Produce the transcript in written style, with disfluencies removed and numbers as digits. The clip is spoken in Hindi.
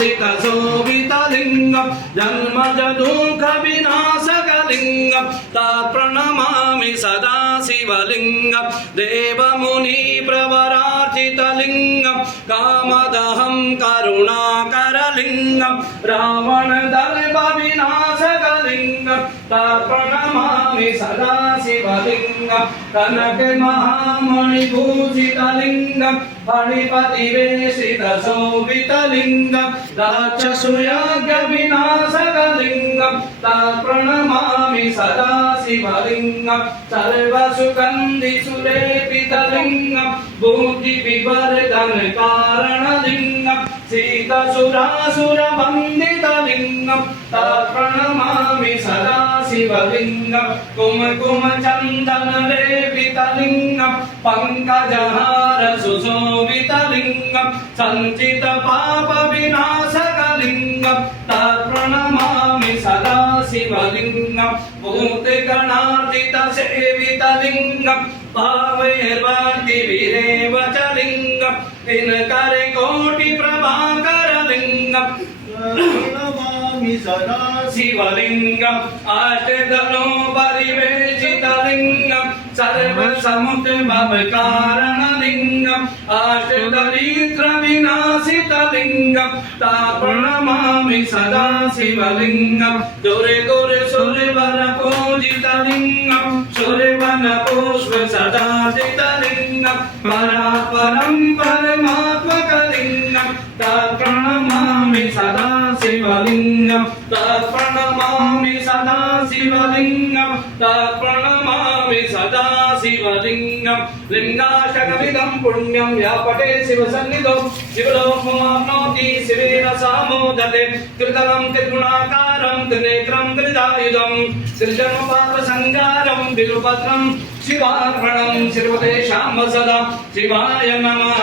सितशोभितलिङ्गं जन्मजदुःखविनाशकलिङ्गं तत्प्रणमामि सदा शिवलिङ्गं देवमुनिप्रवरार्चितलिङ्गं कामदहं करुणाकरलिङ्गं रावणदर्पविनाशकलिङ्गं तत्प्रणमामि सदा शिवलिङ्गं कनकमहामणिभूषितलिङ्गं फणिपतिवेशितशोभितलिङ्गं राक्षसुयाज्ञविनाशकलिङ्गं तत्प्रणमामि सदा शिवलिङ्गं सर्वसुगन्धिसुलेपितलिङ्गं बुद्धिविवर्धनकारणलिङ्गं सीतसुरासुरवन्दितलिङ्गं तत्प्रणमामि सदा शिवलिङ्गं कुमकुमचन्दनलेपितलिङ्गं पङ्कजहार सुशोभितलिङ्गं सञ्चितपापविनाशकलिङ्गं तत्प्रणमामि सदा शिवलिङ्गं भूतगणार्चितसेवितलिङ्गं भावैर्भक्तिभिरेव च लिङ्गं दिनकरकोटिप्रभाकरलिङ्गं प्रणमामि सदा शिवलिङ्गम् अष्टदलो परिवेशितलिङ्गं सर्वसमुद्भवकारणलिङ्गम् अष्टदरिद्रविनाशितलिङ्गं प्रणमामि सदा शिवलिङ्गं दुरे दुरे सुरवरपूजितलिङ्गं सुरवनपुष्पसदाजितलिङ्गं परात्परं परमात्मकलिङ्गं तत्प्रणमामि सदा शिवलिङ्गं तत्प्रणमामि सदा शिवलिङ्गं तत्प्रणमामि सदा शिवलिङ्गं लिङ्गाष्टकमिदं पुण्यं या पठे शिवसन्निधौ शिवलोकमाप्नोति शिवेन सामोदते त्रितलं त्रिगुणाकारं त्रिनेत्रं त्रिदायुधं त्रिजन्मपापसंहारं विलुपत्रं शिवार्पणं श्रीपते श्याम सदा शिवाय नमः।